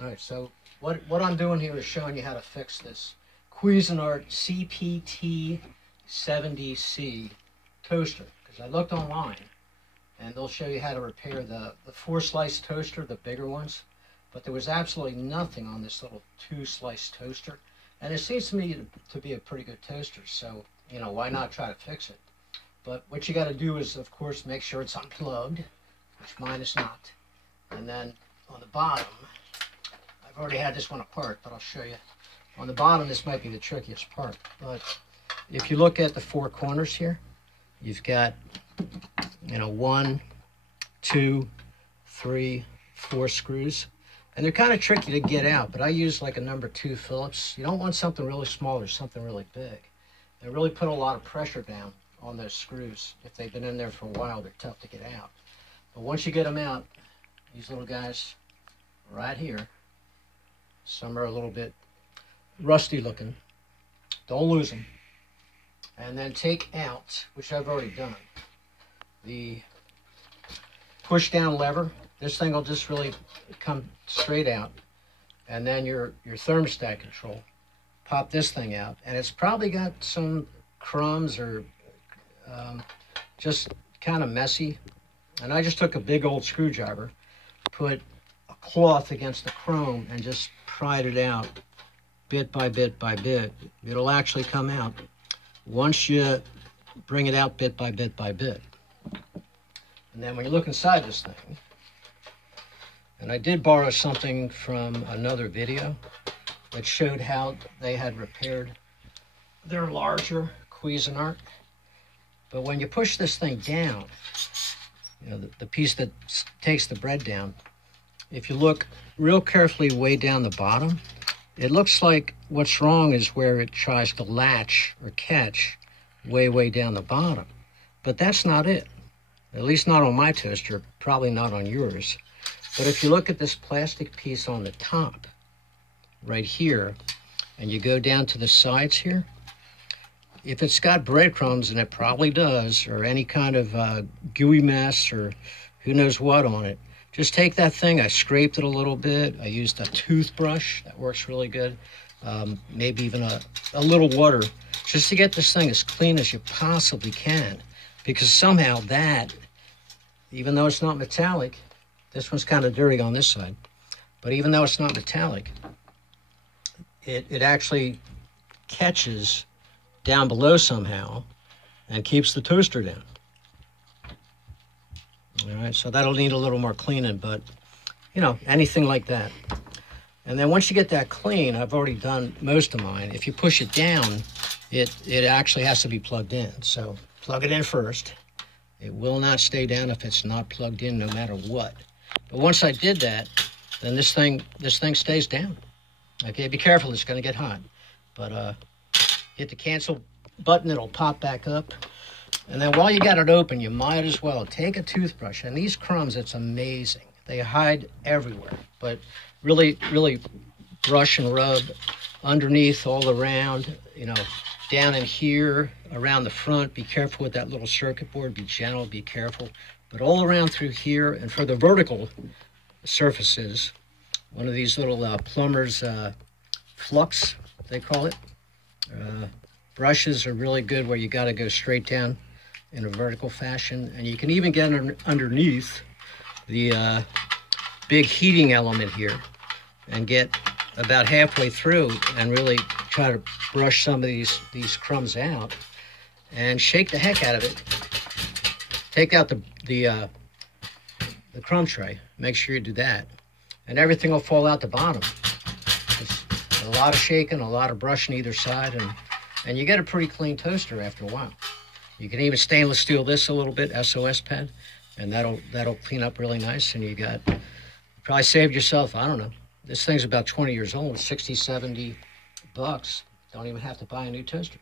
All right, so what I'm doing here is showing you how to fix this Cuisinart CPT-7 toaster, because I looked online and they'll show you how to repair the 4-slice toaster, the bigger ones, but there was absolutely nothing on this little 2-slice toaster, and it seems to me to be a pretty good toaster, so you know, why not try to fix it? But what you got to do is, of course, make sure it's unplugged, which mine is not. And then on the bottom, I've already had this one apart, but I'll show you. On the bottom, this might be the trickiest part, but if you look at the 4 corners here, you've got, you know, 1, 2, 3, 4 screws. And they're kind of tricky to get out, but I use like a number 2 Phillips. You don't want something really small or something really big. They really put a lot of pressure down on those screws. If they've been in there for a while, they're tough to get out. But once you get them out, these little guys right here, some are a little bit rusty looking. Don't lose them. And then take out, which I've already done, the push down lever. This thing will just really come straight out. And then your thermostat control. Pop this thing out, and it's probably got some crumbs or just kind of messy. And I just took a big old screwdriver, put a cloth against the chrome, and just pried it out bit by bit by bit. It'll actually come out once you bring it out bit by bit by bit. And then when you look inside this thing, and I did borrow something from another video that showed how they had repaired their larger Cuisinart. But when you push this thing down, you know, the piece that takes the bread down, if you look real carefully way down the bottom, it looks like what's wrong is where it tries to latch or catch way down the bottom. But that's not it. At least not on my toaster, probably not on yours. But if you look at this plastic piece on the top, right here, and you go down to the sides here, if it's got breadcrumbs, and it probably does, or any kind of gooey mess or who knows what on it, just take that thing. I scraped it a little bit. I used a toothbrush. That works really good. Maybe even a little water, just to get this thing as clean as you possibly can. Because somehow that, even though it's not metallic, this one's kind of dirty on this side, but even though it's not metallic, it actually catches down below somehow and keeps the toaster down. All right, so that'll need a little more cleaning, but you know, anything like that. And then once you get that clean, I've already done most of mine. If you push it down, it actually has to be plugged in. So plug it in first. It will not stay down if it's not plugged in, no matter what. But once I did that, then this thing stays down. Okay, be careful, it's gonna get hot. But hit the cancel button, it'll pop back up. And then while you got it open, you might as well take a toothbrush. And these crumbs, it's amazing. They hide everywhere, but really brush and rub underneath, all around, you know, down in here, around the front. Be careful with that little circuit board, be gentle, be careful. But all around through here, and for the vertical surfaces, one of these little plumber's flux, they call it. Brushes are really good where you got to go straight down in a vertical fashion. And you can even get underneath the big heating element here and get about halfway through and really try to brush some of these crumbs out and shake the heck out of it. Take out the crumb tray. Make sure you do that. And everything will fall out the bottom. It's a lot of shaking, a lot of brushing either side, and you get a pretty clean toaster after a while. You can even stainless steel this a little bit, SOS pad, and that'll clean up really nice. And you probably saved yourself, I don't know. This thing's about 20 years old, 60, 70 bucks. Don't even have to buy a new toaster.